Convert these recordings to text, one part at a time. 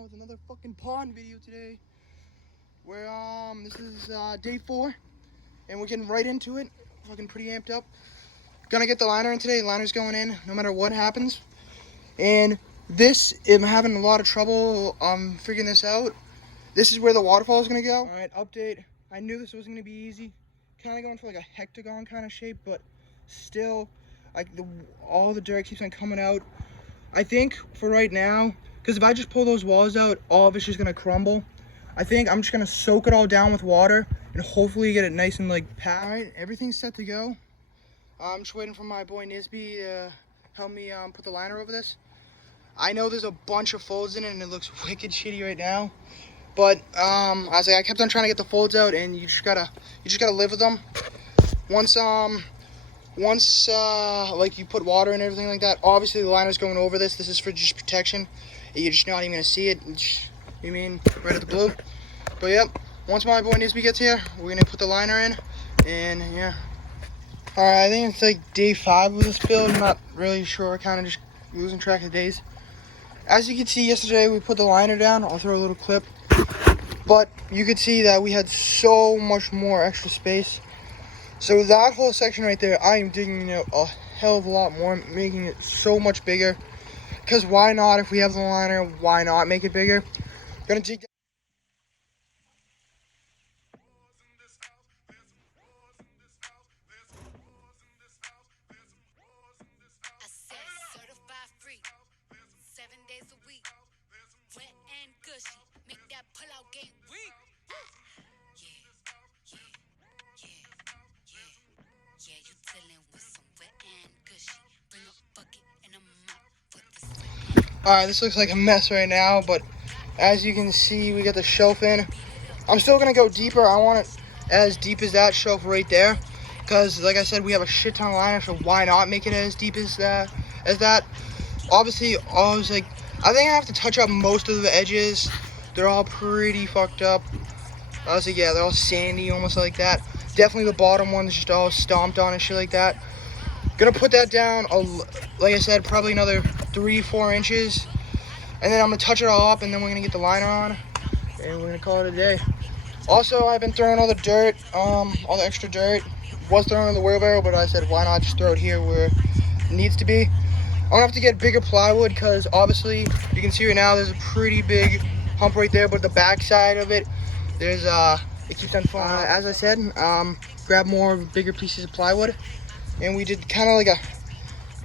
again with another fucking pond video today. Where this is day 4, and we're getting right into it. Fucking pretty amped up. Gonna get the liner in today. The liner's going in no matter what happens. And this, I'm having a lot of trouble figuring this out. This is where the waterfall is gonna go. All right, update. I knew this wasn't gonna be easy. Kind of going for like a hectagon kind of shape, but still, like all the dirt keeps on coming out. I think for right now, because if I just pull those walls out, all of it's just gonna crumble. I think I'm just gonna soak it all down with water and hopefully get it nice and like packed. All right, everything's set to go. I'm just waiting for my boy Nisby to help me put the liner over this. I know there's a bunch of folds in it and it looks wicked shitty right now, but I kept on trying to get the folds out, and you just gotta live with them. Once like you put water and everything like that, obviously the liner's going over this. This is for just protection. You're just not even gonna see it. You mean right at the blue? But yep, once my boy Nisby gets here, we're gonna put the liner in, and yeah. All right, I think it's like day 5 of this build. I'm not really sure. Kind of just losing track of days. As you can see, yesterday we put the liner down. I'll throw a little clip, but you could see that we had so much more extra space. So that whole section right there, I am digging out a hell of a lot more, making it so much bigger. Because why not? If we have the liner, why not make it bigger? Gonna dig. Alright, this looks like a mess right now, but as you can see, we got the shelf in. I'm still gonna go deeper. I want it as deep as that shelf right there, because like I said, we have a shit ton of liner, so why not make it as deep as that? Obviously, I think I have to touch up most of the edges. They're all pretty fucked up. Yeah, they're all sandy, almost like that. Definitely the bottom one's just all stomped on and shit like that. Gonna put that down, like I said, probably another 3-4 inches, and then I'm gonna touch it all up, and then we're gonna get the liner on, and we're gonna call it a day. Also, I've been throwing all the dirt, all the extra dirt. Was throwing in the wheelbarrow, but I said, why not just throw it here where it needs to be. I'm gonna have to get bigger plywood, because obviously you can see right now there's a pretty big hump right there, but the back side of it, there's it keeps on falling. As I said, grab more bigger pieces of plywood, and we did kind of like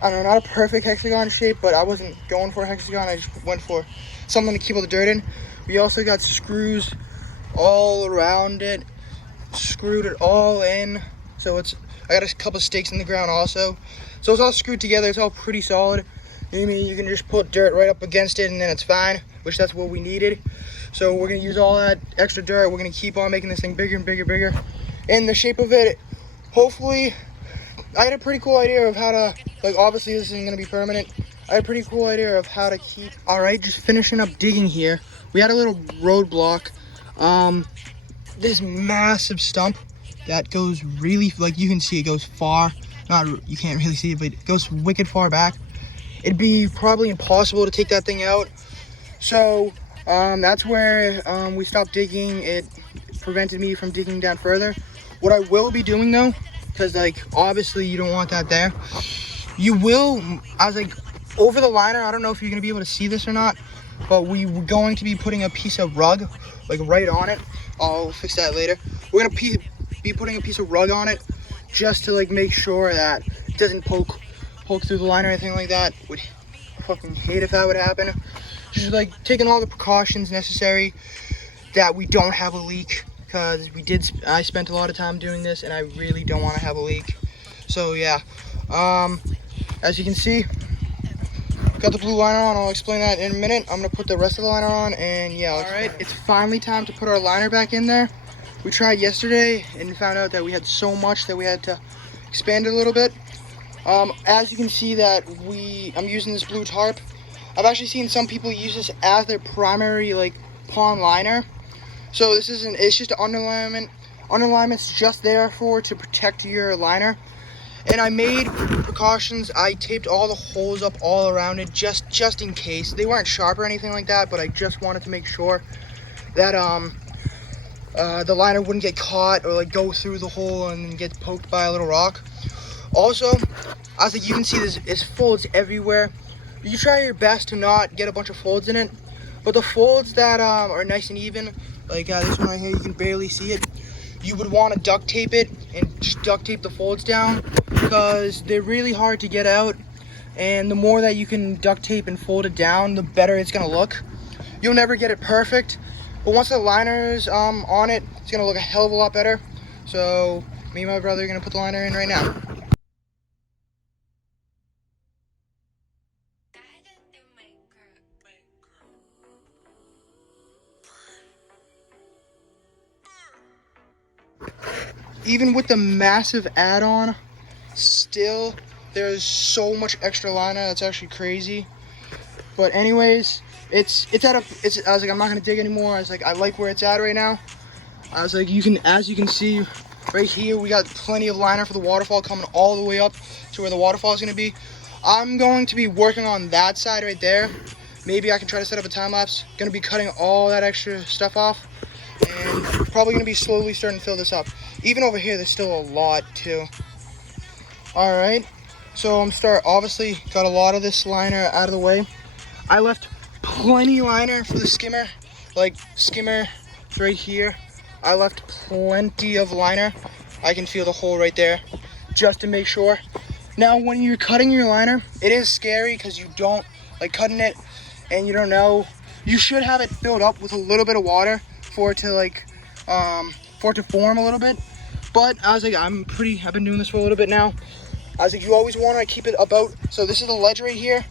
I don't know, not a perfect hexagon shape, but I wasn't going for a hexagon. I just went for something to keep all the dirt in. We also got screws all around it, screwed it all in. So I got a couple stakes in the ground also. So it's all screwed together. It's all pretty solid. You know what I mean? You can just put dirt right up against it and then it's fine, which that's what we needed. So we're gonna use all that extra dirt. We're gonna keep on making this thing bigger and bigger and bigger. And the shape of it, hopefully, I had a pretty cool idea of how to, like, obviously this isn't gonna be permanent. I had a pretty cool idea of how to keep. All right, just finishing up digging here. We had a little roadblock. This massive stump that goes really, like you can see, it goes far. You can't really see it, but it goes wicked far back. It'd be probably impossible to take that thing out. So that's where we stopped digging. It prevented me from digging down further. What I will be doing though, because like obviously you don't want that there, you will, over the liner, I don't know if you're gonna be able to see this or not, but we're going to be putting a piece of rug like right on it. I'll fix that later. We're gonna be putting a piece of rug on it just to like make sure that it doesn't poke through the liner or anything like that. Would fucking hate if that would happen. Just like taking all the precautions necessary that we don't have a leak, because I spent a lot of time doing this and I really don't want to have a leak. So yeah, as you can see, got the blue liner on. I'll explain that in a minute. I'm gonna put the rest of the liner on, and yeah. All right, it's finally time to put our liner back in there. We tried yesterday and found out that we had so much that we had to expand it a little bit. As you can see that I'm using this blue tarp. I've actually seen some people use this as their primary like pond liner. So this isn't, it's just an underlayment. Underlayment's just there to protect your liner. And I made precautions. I taped all the holes up all around it just in case. They weren't sharp or anything like that, but I just wanted to make sure that the liner wouldn't get caught or like go through the hole and get poked by a little rock. Also, I was like, you can see there's folds everywhere. You try your best to not get a bunch of folds in it, but the folds that are nice and even, like this one right here, you can barely see it. You would want to duct tape it and just duct tape the folds down because they're really hard to get out. And the more that you can duct tape and fold it down, the better it's gonna look. You'll never get it perfect, but once the liner's on it, it's gonna look a hell of a lot better. So me and my brother are gonna put the liner in right now. Even with the massive add-on, still there's so much extra liner that's actually crazy. But anyways, I was like, I'm not gonna dig anymore. I was like, I like where it's at right now. I was like, as you can see right here, we got plenty of liner for the waterfall coming all the way up to where the waterfall is gonna be. I'm going to be working on that side right there. Maybe I can try to set up a time lapse. Gonna be cutting all that extra stuff off, and probably gonna be slowly starting to fill this up. Even over here, there's still a lot too. All right, so obviously got a lot of this liner out of the way. I left plenty liner for the skimmer, like skimmer right here. I left plenty of liner. I can feel the hole right there, just to make sure. Now, when you're cutting your liner, it is scary because you don't like cutting it and you don't know. You should have it filled up with a little bit of water for it to form a little bit. But I was like, I've been doing this for a little bit now. I was like, you always want to keep it about, so this is the ledge right here.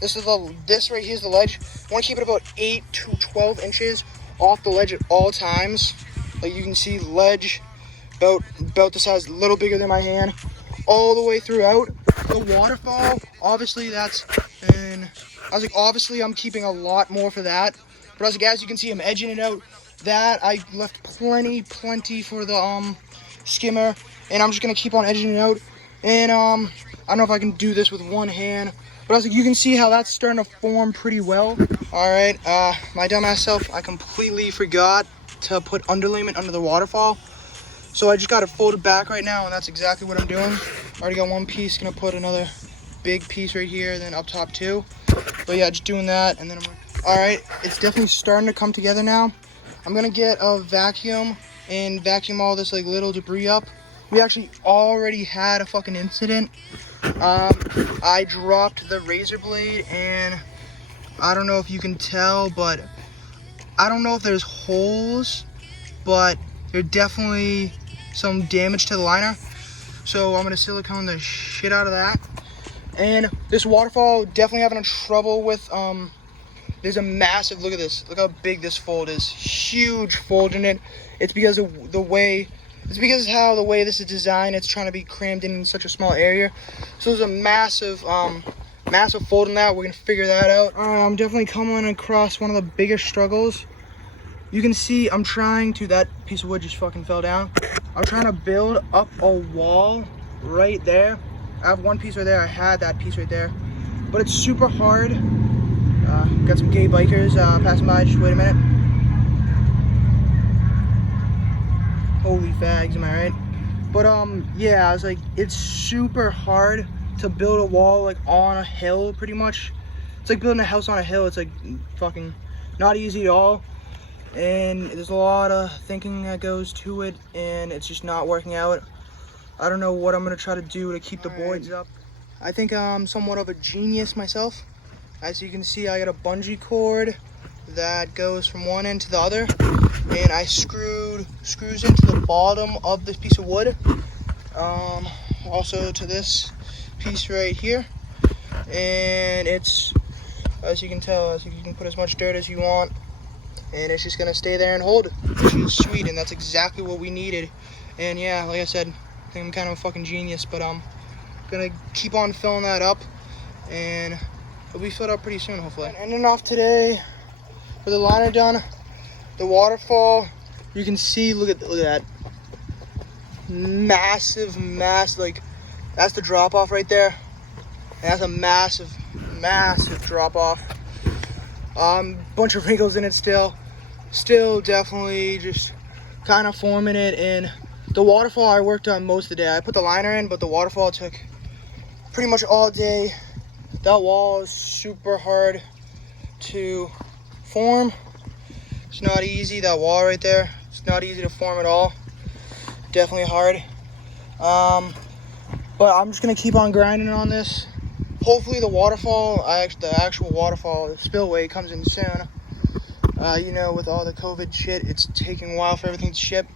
This right here is the ledge. You want to keep it about 8 to 12 inches off the ledge at all times. Like you can see, ledge about the size, a little bigger than my hand, all the way throughout. The waterfall, obviously obviously I'm keeping a lot more for that. But I was like, as you can see, I'm edging it out. That I left plenty for the skimmer, and I'm just gonna keep on edging it out. And I don't know if I can do this with one hand, but I was like, you can see how that's starting to form pretty well. All right, my dumbass self, I completely forgot to put underlayment under the waterfall. So I just got it folded back right now, and that's exactly what I'm doing. Already got one piece, gonna put another big piece right here, then up top too. But yeah, just doing that, and then all right, it's definitely starting to come together now. I'm gonna get a vacuum and vacuum all this like little debris up. We actually already had a fucking incident. I dropped the razor blade, and I don't know if you can tell, but I don't know if there's holes, but there's definitely some damage to the liner. So I'm gonna silicone the shit out of that. And this waterfall, definitely having trouble with, there's a massive, look at this, look how big this fold is, huge fold in it. It's because of the way how the way this is designed, it's trying to be crammed in such a small area. So there's a massive fold in that. We're gonna figure that out. I'm definitely coming across one of the biggest struggles. You can see I'm trying to, that piece of wood just fucking fell down. I'm trying to build up a wall right there. I have one piece right there, I had that piece right there. But it's super hard. Got some gay bikers passing by, just wait a minute. Holy fags, am I right? But yeah, I was like, it's super hard to build a wall like on a hill pretty much. It's like building a house on a hill. It's like fucking not easy at all. And there's a lot of thinking that goes to it, and it's just not working out. I don't know what I'm gonna try to do to keep the boards up. I think I'm somewhat of a genius myself. As you can see, I got a bungee cord that goes from one end to the other, and I screws into the bottom of this piece of wood, also to this piece right here. And it's, as you can tell, you can put as much dirt as you want, and it's just gonna stay there and hold, which is sweet, and that's exactly what we needed. And yeah, like I said, I think I'm kind of a fucking genius, but I'm gonna keep on filling that up, and it'll be filled up pretty soon, hopefully. And ending off today with the liner done, the waterfall, you can see, look at that massive, like That's the drop off right there. And that's a massive, massive drop off. Bunch of wrinkles in it still. Still definitely just kind of forming it. And the waterfall I worked on most of the day. I put the liner in, but the waterfall took pretty much all day. That wall is super hard to form. It's not easy, that wall right there. It's not easy to form at all. Definitely hard. But I'm just gonna keep on grinding on this. Hopefully the waterfall, the actual waterfall, the spillway comes in soon. You know, with all the COVID shit, it's taking a while for everything to ship.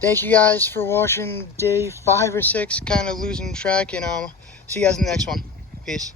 Thank you guys for watching day 5 or 6, kind of losing track, and see you guys in the next one. Peace.